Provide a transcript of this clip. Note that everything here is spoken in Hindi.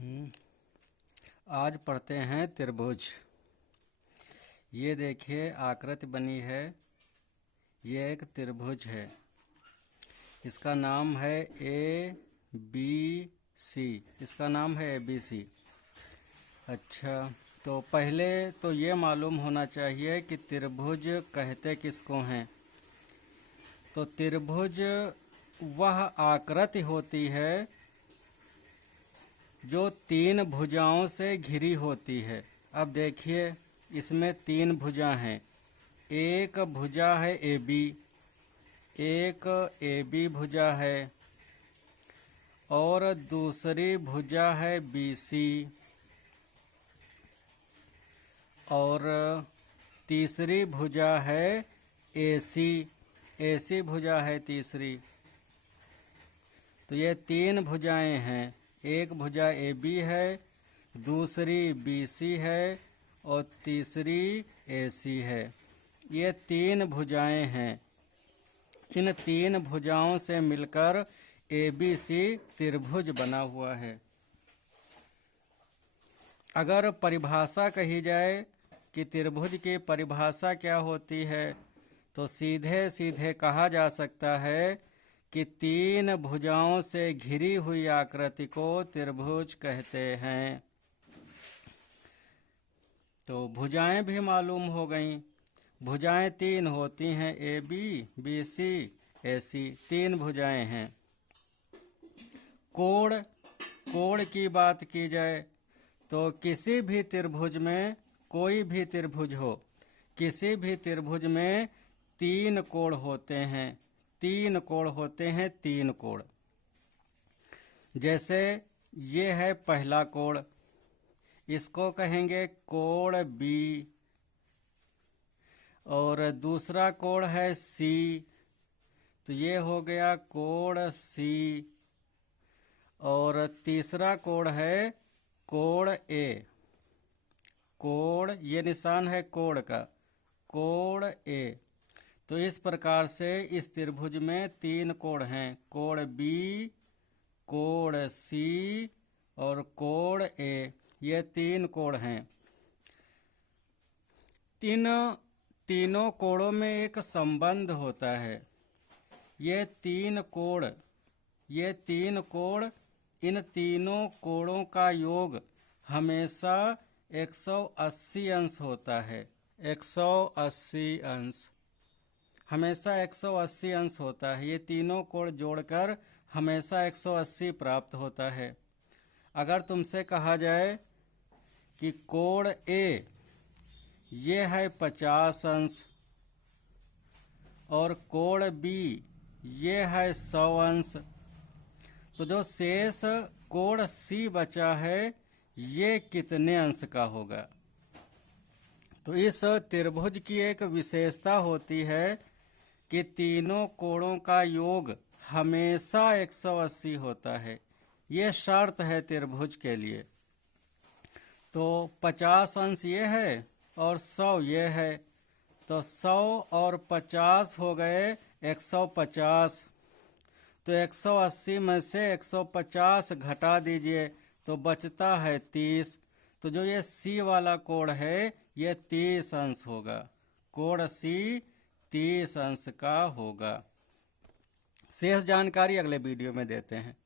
हम्म, आज पढ़ते हैं त्रिभुज। ये देखिए आकृति बनी है। ये एक त्रिभुज है। इसका नाम है ए बी सी। इसका नाम है ए बी सी। अच्छा, तो पहले तो ये मालूम होना चाहिए कि त्रिभुज कहते किसको हैं। तो त्रिभुज वह आकृति होती है जो तीन भुजाओं से घिरी होती है। अब देखिए, इसमें तीन भुजा हैं। एक भुजा है ए बी, एक ए बी भुजा है और दूसरी भुजा है बी सी और तीसरी भुजा है ए सी। ए सी भुजा है तीसरी। तो ये तीन भुजाएं हैं। एक भुजा ए बी है, दूसरी बी सी है और तीसरी ए सी है। ये तीन भुजाएं हैं। इन तीन भुजाओं से मिलकर ए बी सी त्रिभुज बना हुआ है। अगर परिभाषा कही जाए कि त्रिभुज की परिभाषा क्या होती है, तो सीधे सीधे कहा जा सकता है कि तीन भुजाओं से घिरी हुई आकृति को त्रिभुज कहते हैं। तो भुजाएं भी मालूम हो गईं। भुजाएं तीन होती हैं, ए बी, बी सी, ए सी। तीन भुजाएं हैं। कोण, कोण की बात की जाए तो किसी भी त्रिभुज में, कोई भी त्रिभुज हो, किसी भी त्रिभुज में तीन कोण होते हैं। तीन कोण होते हैं, तीन कोण। जैसे ये है पहला कोण, इसको कहेंगे कोण बी। और दूसरा कोण है सी, तो ये हो गया कोण सी। और तीसरा कोण है कोण ए। कोण, ये निशान है कोण का, कोण ए। तो इस प्रकार से इस त्रिभुज में तीन कोण हैं, कोण बी, कोण सी और कोण ए। ये तीन कोण हैं। तीनों कोणों में एक संबंध होता है। ये तीन कोण, इन तीनों कोणों का योग हमेशा 180 अंश होता है। 180 अंश, हमेशा 180 अंश होता है। ये तीनों कोण जोड़कर हमेशा 180 प्राप्त होता है। अगर तुमसे कहा जाए कि कोण ए ये है 50 अंश और कोण बी ये है 100 अंश, तो जो शेष कोण सी बचा है ये कितने अंश का होगा? तो इस त्रिभुज की एक विशेषता होती है कि तीनों कोणों का योग हमेशा 180 होता है। ये शर्त है त्रिभुज के लिए। तो 50 अंश ये है और 100 ये है, तो 100 और 50 हो गए 150। तो 180 में से 150 घटा दीजिए तो बचता है 30। तो जो ये सी वाला कोण है ये 30 अंश होगा। कोण सी 30 अंश का होगा। शेष जानकारी अगले वीडियो में देते हैं।